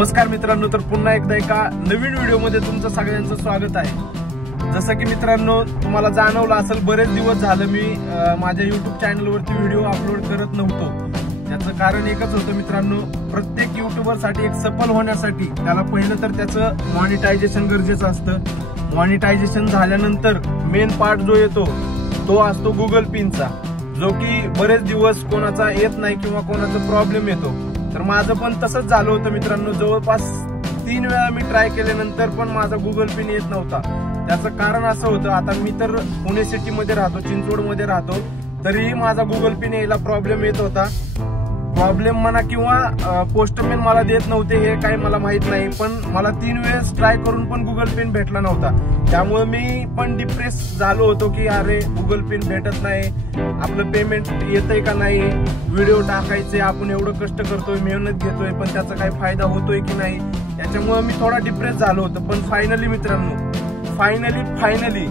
नमस्कार मित्रांनो, तर पुन्हा एकदा एका नवीन व्हिडिओमध्ये तुमचं सगळ्यांचं स्वागत आहे। जसं की मित्रांनो तुम्हाला जाणवलं असेल, बरेच दिवस झालं मी माझ्या YouTube चॅनलवरती व्हिडिओ अपलोड करत नव्हतो। त्याचं कारण एकच होतं मित्रांनो, प्रत्येक यूट्यूबरसाठी एक सफल होण्यासाठी त्याला पहिलं तर त्याचं मॉनिटायझेशन गरजेचं असतं। मॉनिटायझेशन झाल्यानंतर मेन पार्ट जो येतो तो असतो गुगल पिनचा, जो की बरेच दिवस कोणाचा येत नाही किंवा कोणाचा प्रॉब्लेम येतो। तर माझं पण तसंच झालं होतं मित्रांनो, जवळपास 3 वेळा मी ट्राय केल्यानंतर पण माझा गुगल पिन येत नव्हता। त्याचं कारण असं होतं, आता मी तर पुणे सिटी मध्ये राहतो, चिंचवड मध्ये राहतो, तरीही माझा गुगल पिन यायला प्रॉब्लेम येत होता। प्रॉब्लेम म्हणा किंवा पोस्टमॅन मला देत नव्हते हे काही मला माहित नाही, पण मला 3 वेळेस ट्राय करून पण गुगल पिन भेटला नव्हता। त्यामुळे मी पण डिप्रेस झालो होतो की अरे गुगल पिन भेटत नाही, आपलं पेमेंट येतंय का नाही, व्हिडिओ टाकायचे, आपण एवढं कष्ट करतोय, मेहनत घेतोय, पण त्याचा काही फायदा होतोय की नाही, याच्यामुळे मी थोडा डिप्रेस झालो होतो। पण फायनली मित्रांनो, फायनली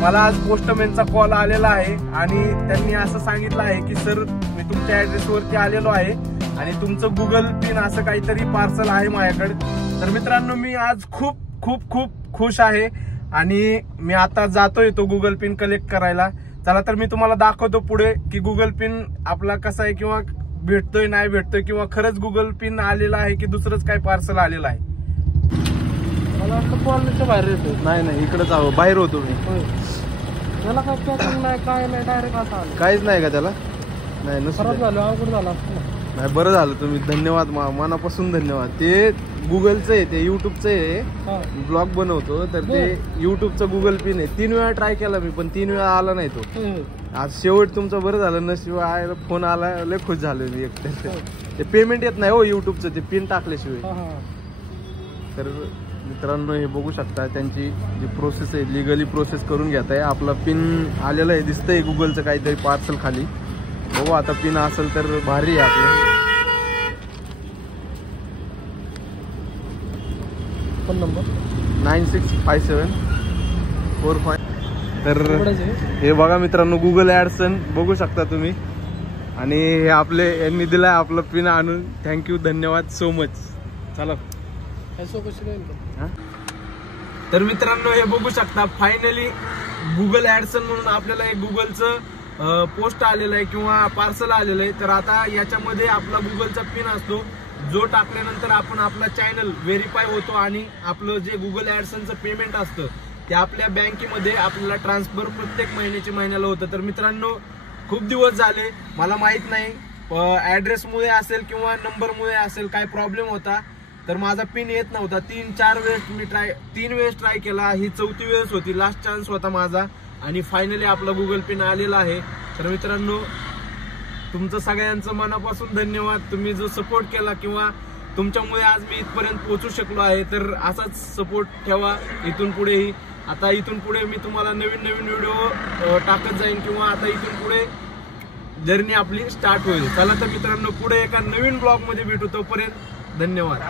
मला आज पोस्टमॅनचा कॉल आलेला आहे आणि त्यांनी असं सांगितलं आहे की सर, मी तुमच्या ऍड्रेस वरती आलेलो आहे आणि तुमचं गुगल पिन असं काहीतरी पार्सल आहे माझ्याकडे। तर मित्रांनो, मी आज खूप खूप खूप खुश आहे आणि मी आता जातोय तो गुगल पिन कलेक्ट करायला। चला तर मी तुम्हाला दाखवतो पुढे की गुगल पिन आपला कसा आहे, किंवा भेटतोय नाही भेटतोय, किंवा खरंच गुगल पिन आलेला आहे की दुसरंच काय पार्सल आलेलं आहे। मला वाटतं कॉलनीच्या बाहेर येतो। नाही इकडेच आहो, बाहेर होतो मी। त्याला काय पॅकिंग नाही, काय नाही, डायरेक्ट असं आलं। काहीच नाही का त्याला? नाही, खराब झालं, अवघड झालं असतं ना। नाही, बरं झालं, तुम्ही धन्यवाद, मनापासून धन्यवाद। ते गुगलचं आहे, ते युट्यूबचं आहे, ब्लॉग बनवतो, तर ते युट्यूबचं गुगल पिन आहे। 3 वेळा ट्राय केला मी, पण 3 वेळा आला नाही तो। आज शेवट तुमचं बरं झालं, नशिबाय फोन आला, लय खुश झालो मी एकतर। ते पेमेंट येत नाही हो युट्यूबचं, ते पिन टाकल्याशिवाय। तर मित्रांनो, हे बघू शकता त्यांची जी प्रोसेस आहे, लिगली प्रोसेस करून घेत आहे। आपला पिन आलेला आहे, दिसतंय गुगलचं काहीतरी पार्सल खाली। बघू आता पिन असेल तर भारी आहे आपलं। Phone number 965745। तर हे बघा मित्रांनो, गुगल ऍडसन बघू शकता तुम्ही, आणि हे आपले यांनी दिलाय आपलं पिन आणून। थँक्यू, धन्यवाद सो मच। चला तर मित्रांनो, हे बघू शकता फायनली गुगल ऍडसन म्हणून आपल्याला एक गुगलचं पोस्ट आलेलं आहे किंवा पार्सल आलेलं आहे। तर आता याच्यामध्ये आपला गुगलचा पिन असतो, जो टाकल्यानंतर आपण आपला चॅनल व्हेरीफाय होतो आणि आपलं जे गुगल ऍडसनचं पेमेंट असतं ते आपल्या बँकेमध्ये आपल्याला ट्रान्सफर प्रत्येक महिन्याला होतं। तर मित्रांनो, खूप दिवस झाले, मला माहित नाही ऍड्रेसमुळे असेल किंवा नंबरमुळे असेल काय प्रॉब्लेम होता, तर माझा पिन येत नव्हता। 3-4 वेळेस मी 3 वेळेस ट्राय केला, ही 4थी वेळेस होती, लास्ट चान्स होता माझा, आणि फायनली आपला गुगल पिन आलेला आहे। तर मित्रांनो, तुमचं सगळ्यांचं मनापासून धन्यवाद। तुम्ही जो सपोर्ट केला किंवा तुमच्यामुळे आज मी इथपर्यंत पोहोचू शकलो आहे, तर असाच सपोर्ट ठेवा इथून पुढेही। आता इथून पुढे मी तुम्हाला नवीन व्हिडिओ टाकत जाईन, किंवा आता इथून पुढे जर्नी आपली स्टार्ट होईल। चला तर मित्रांनो, पुढे एका नवीन ब्लॉग मध्ये भेटू, तोपर्यंत धन्यवाद।